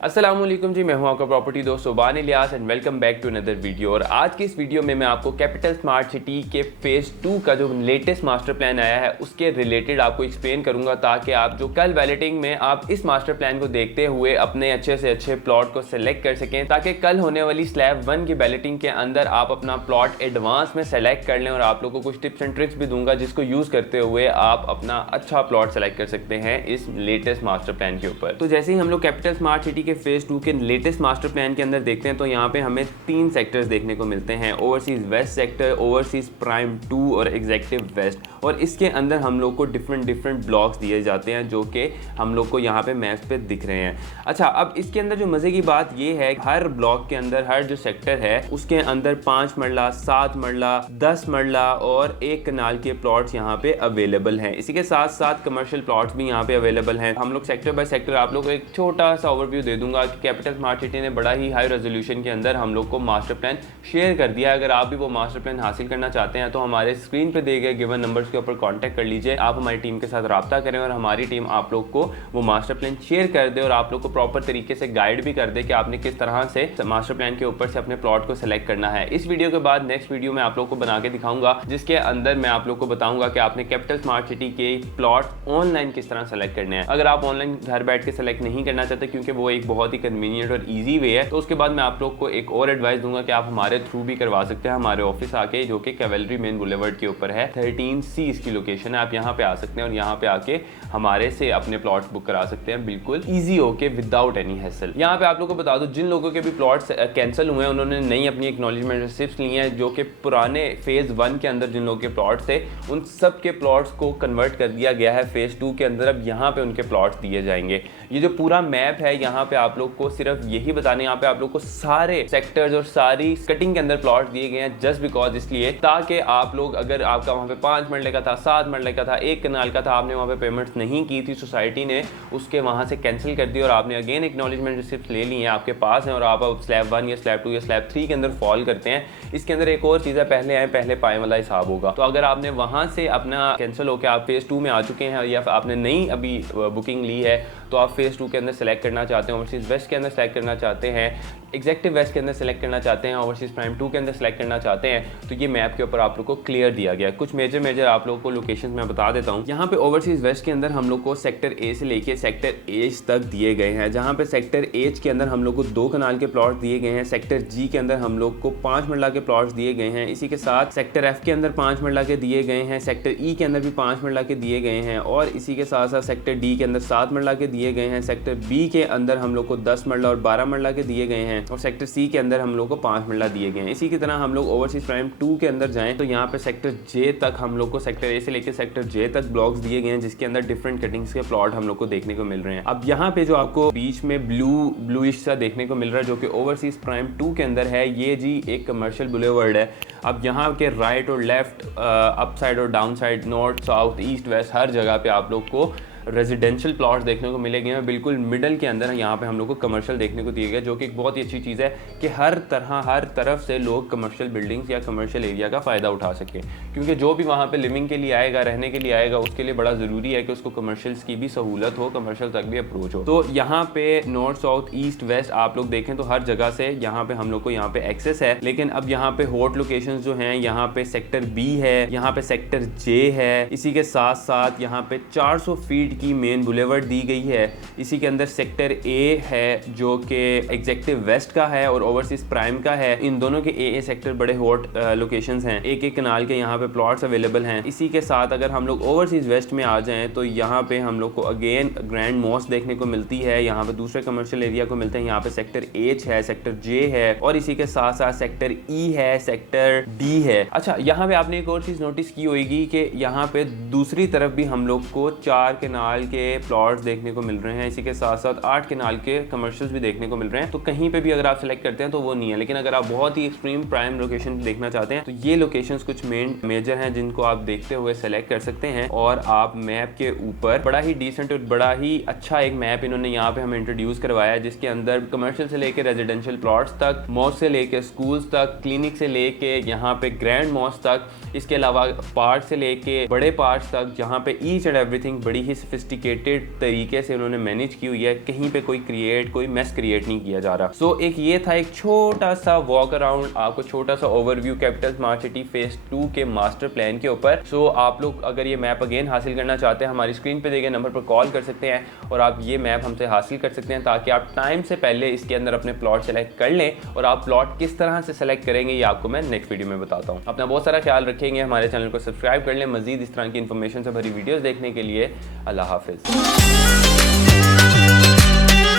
अस्सलामुअलैकुम जी, मैं हूं आपका प्रॉपर्टी दोस्त Suban Ilyas and welcome back to another video. और आज की इस वीडियो में मैं आपको कैपिटल स्मार्ट सिटी के फेज़ 2 का जो लेटेस्ट मास्टर प्लान आया है उसके रिलेटेड आपको एक्सप्लेन करूंगा, ताकि आप जो कल बैलेटिंग में आप इस मास्टर प्लान को देखते हुए अपने अच्छे से अच्छे प्लॉट को सेलेक्ट कर सकें, ताकि कल होने वाली स्लैब 1 की बैलेटिंग के अंदर आप अपना प्लॉट एडवांस में सेलेक्ट कर लें। और आप लोगों को कुछ टिप्स एंड ट्रिक्स भी दूंगा जिसको यूज़ करते हुए आप अपना अच्छा प्लॉट सेलेक्ट कर सकते हैं इस लेटेस्ट मास्टर प्लान के ऊपर। तो जैसे ही हम लोग कैपिटल स्मार्ट सिटी के फेज़ 2 के लेटेस्ट मास्टर प्लान के अंदर देखते हैं तो यहाँ पे हमें 3 सेक्टर्स देखने को मिलते हैं, overseas waste sector, overseas prime 2 और एग्जीक्यूटिव वेस्ट। और इसके अंदर हम लोग को डिफरेंट ब्लॉक्स दिए जाते हैं जो कि हम लोग को यहाँ पे मैप्स पे दिख रहे हैं। अच्छा, अब इसके अंदर जो मज़े की बात ये है, हर ब्लॉक के अंदर हर जो सेक्टर है उसके अंदर 5 मरला, 7 मरला, 10 मरला और 1 कनाल के प्लॉट्स यहाँ पे अवेलेबल हैं। इसी के साथ साथ कमर्शियल प्लॉट्स भी यहाँ पे अवेलेबल हैं। हम लोग सेक्टर बाय सेक्टर आप लोग को एक छोटा सा ओवरव्यू दे दूंगा कि कैपिटल स्मार्ट सिटी ने बड़ा ही हाई रेजोल्यूशन के अंदर हम लोग को मास्टर प्लान शेयर कर दिया। अगर आप भी वो मास्टर प्लान हासिल करना चाहते हैं तो हमारे स्क्रीन पे दिए गए गिवन नंबर्स के ऊपर कांटेक्ट कर लीजिए। आप हमारी टीम के साथ राब्ता करें और हमारी टीम आप लोग को वो मास्टर प्लान शेयर कर दे और आप लोग को प्रॉपर तरीके से गाइड भी कर दे कि आपने किस तरह से मास्टर प्लान के ऊपर से अपने प्लॉट को सिलेक्ट करना है। इस वीडियो के बाद नेक्स्ट वीडियो में आप लोग को बना के दिखाऊंगा जिसके अंदर मैं आप लोग को बताऊंगा कि आपने कैपिटल स्मार्ट सिटी के प्लॉट ऑनलाइन किस तरह सेलेक्ट करने हैं। अगर आप ऑनलाइन घर बैठ के सेलेक्ट नहीं करना चाहते क्योंकि वो एक बहुत ही कन्वीनियंट और ईजी वे है, तो उसके बाद मैं आप लोग को एक और एडवाइस दूंगा कि आप हमारे थ्रू भी करवा सकते हैं हमारे ऑफिस आके, जो कि कैवेलरी मेन बुलेवर्ड के ऊपर है। 13C इसकी लोकेशन है। आप यहाँ पे आ सकते हैं और यहाँ पे आके हमारे से अपने प्लॉट्स बुक करा सकते हैं बिल्कुल ईजी होके, विदाउट एनी हैसल। यहाँ पे आप लोगों को बता दो, जिन लोगों के भी प्लॉट्स कैंसिल हुए हैं उन्होंने नई अपनी एक्नॉलेजमेंट रिसिप्ट्स ली हैं, जो कि पुराने फेज 1 के अंदर जिन लोगों के प्लॉट्स थे उन सब के प्लॉट्स को कन्वर्ट कर दिया गया है फेज 2 के अंदर। अब यहाँ पे उनके प्लॉट्स दिए जाएंगे। ये जो पूरा मैप है यहाँ पे आप लोग को सिर्फ यही बताने, यहाँ पे आप लोग को सारे सेक्टर्स और सारी कटिंग के अंदर प्लॉट दिए गए हैं जस्ट बिकॉज, इसलिए ताकि आप लोग, अगर आपका वहाँ पे 5 मरले का था, 7 मरले का था, 1 कनाल का था, आपने वहाँ पे पेमेंट्स नहीं की थी, सोसाइटी ने उसके वहाँ से कैंसिल कर दी और आपने अगेन एक्नॉलेजमेंट रिसिप्ट ले ली हैं, आपके पास हैं और आप स्लैब 1 या स्लैब 2 या स्लैब 3 के अंदर फॉल करते हैं। इसके अंदर एक और चीज़ है, पहले आए पहले पाए वाला हिसाब होगा। तो अगर आपने वहाँ से अपना कैंसिल होकर आप फेज 2 में आ चुके हैं या आपने नई अभी बुकिंग ली है, तो आप फेज 2 के अंदर सेलेक्ट करना चाहते हैं, ओवरसीज वेस्ट के अंदर सेलेक्ट करना चाहते हैं, एग्जीक्यूटिव वेस्ट के अंदर सेलेक्ट करना चाहते हैं, ओवरसीज प्राइम 2 के अंदर सेलेक्ट करना चाहते हैं, तो ये मैप के ऊपर आप लोग को क्लियर दिया गया है। कुछ मेजर आप लोगों को लोकेशंस मैं बता देता हूँ। यहाँ पे ओवरसीज वेस्ट के अंदर हम लोग को सेक्टर ए से लेके सेक्टर एच तक दिए गए हैं, जहाँ पे सेक्टर एच के अंदर हम लोग को 2 कनाल के प्लॉट दिए गए हैं, सेक्टर जी के अंदर हम लोग को 5 मरला के प्लॉट्स दिए गए हैं, इसी के साथ सेक्टर एफ के अंदर 5 मरला के दिए गए हैं, सेक्टर ई के अंदर भी 5 मरला के दिए गए हैं और इसी के साथ साथ सेक्टर डी के अंदर 7 मरला के दिए गए हैं, सेक्टर बी के अंदर हम लोग को 10 मरला और 12 मरला के दिए गए हैं और सेक्टर सी के अंदर हम लोग को 5 मरला दिए गए हैं। इसी की तरह हम लोग ओवरसीज प्राइम 2 के अंदर जाएं तो यहाँ पे सेक्टर जे तक हम लोग को, सेक्टर ए से लेकर सेक्टर जे तक ब्लॉक्स दिए गए हैं जिसके अंदर डिफरेंट कटिंग्स के प्लॉट हम लोग को देखने को मिल रहे हैं। अब यहाँ पे जो आपको बीच में ब्लूइश सा देखने को मिल रहा है जो कि ओवरसीज प्राइम 2 के अंदर है, ये जी एक कमर्शियल बुलेवर्ड है। अब यहाँ के राइट और लेफ्ट, अप साइड और down side, north south east west हर जगह पे आप लोग को रेजिडेंशियल प्लॉट्स देखने को मिलेंगे। बिल्कुल मिडल के अंदर यहाँ पे हम लोग को कमर्शियल देखने को दिए गए, जो कि एक बहुत ही अच्छी चीज़ है कि हर तरफ से लोग कमर्शियल बिल्डिंग्स या कमर्शियल एरिया का फ़ायदा उठा सके, क्योंकि जो भी वहाँ पे लिविंग के लिए आएगा, रहने के लिए आएगा, उसके लिए बड़ा ज़रूरी है कि उसको कमर्शियल्स की भी सहूलत हो, कमर्शियल तक भी अप्रोच हो। तो यहाँ पे नॉर्थ साउथ ईस्ट वेस्ट आप लोग देखें तो हर जगह से यहाँ पे हम लोग को यहाँ पे एक्सेस है। लेकिन अब यहाँ पे हॉट लोकेशंस जो हैं, यहाँ पे सेक्टर बी है, यहाँ पे सेक्टर जे है, इसी के साथ साथ यहाँ पे 400 फीट की मेन बुलेवर्ड दी गई है। इसी के अंदर सेक्टर ए है जो कि एग्जीक्यूटिव वेस्ट का है और ओवरसीज प्राइम का है। इन दोनों के ए सेक्टर बड़े हॉट लोकेशंस हैं, एक कनाल के यहाँ पे प्लॉट्स अवेलेबल हैं। इसी के साथ अगर हम लोग ओवरसीज वेस्ट में आ जाएं तो यहाँ पे हम लोग को अगेन ग्रैंड मॉस्क देखने को मिलती है, यहाँ पे दूसरे कमर्शियल एरिया को मिलते हैं, यहाँ पे सेक्टर एच है, सेक्टर जे है और इसी के साथ साथ सेक्टर ई है, सेक्टर डी है। अच्छा, यहाँ पे आपने एक और चीज़ नोटिस की होगी कि यहाँ पे दूसरी तरफ भी हम लोग को 4 कनाल के प्लॉट्स देखने को मिल रहे हैं, इसी के साथ साथ 8 कनाल के कमर्शियल्स भी देखने को मिल रहे हैं। तो कहीं पे भी अगर आप सेलेक्ट करते हैं तो वो नहीं है, लेकिन अगर आप बहुत ही एक्सट्रीम प्राइम लोकेशन देखना चाहते हैं तो ये लोकेशंस कुछ मेजर हैं जिनको आप देखते हुए सेलेक्ट कर सकते हैं और आप मैप के ऊपर बड़ा ही डिसेंट और बड़ा ही अच्छा एक मैप इन्होंने यहाँ पे हमें इंट्रोड्यूस करवाया है, जिसके अंदर कमर्शियल से लेके रेजिडेंशियल प्लॉट्स तक, मॉस्क से लेके स्कूल्स तक, क्लिनिक से लेके यहाँ पे ग्रैंड मॉस्क तक, इसके अलावा पार्क से लेके बड़े पार्क तक, जहाँ पे ईच एंड एवरीथिंग बड़ी ही सोफिस्टिकेटेड तरीके से उन्होंने मैनेज की हुई है, कहीं पे कोई मेस क्रिएट नहीं किया जा रहा। सो एक ये था एक छोटा सा वॉक अराउंड, आपको छोटा सा overview capital smart city phase 2 के मास्टर प्लान के ऊपर। सो आप लोग अगर ये मैप अगेन हासिल करना चाहते हैं, हमारी स्क्रीन पे दिए गए नंबर पर कॉल कर सकते हैं और आप ये मैप हमसे हासिल कर सकते हैं, ताकि आप टाइम से पहले इसके अंदर अपने प्लॉट सेलेक्ट कर लें। और आप प्लॉट किस तरह से सेलेक्ट करेंगे ये आपको मैं नेक्स्ट वीडियो में बताता हूँ। अपना बहुत सारा ख्याल रखेंगे, हमारे चैनल को सब्सक्राइब कर लें मजीद इस तरह की इन्फॉर्मेशन से भरी वीडियोस देखने के लिए। अल्लाह हाफिज़।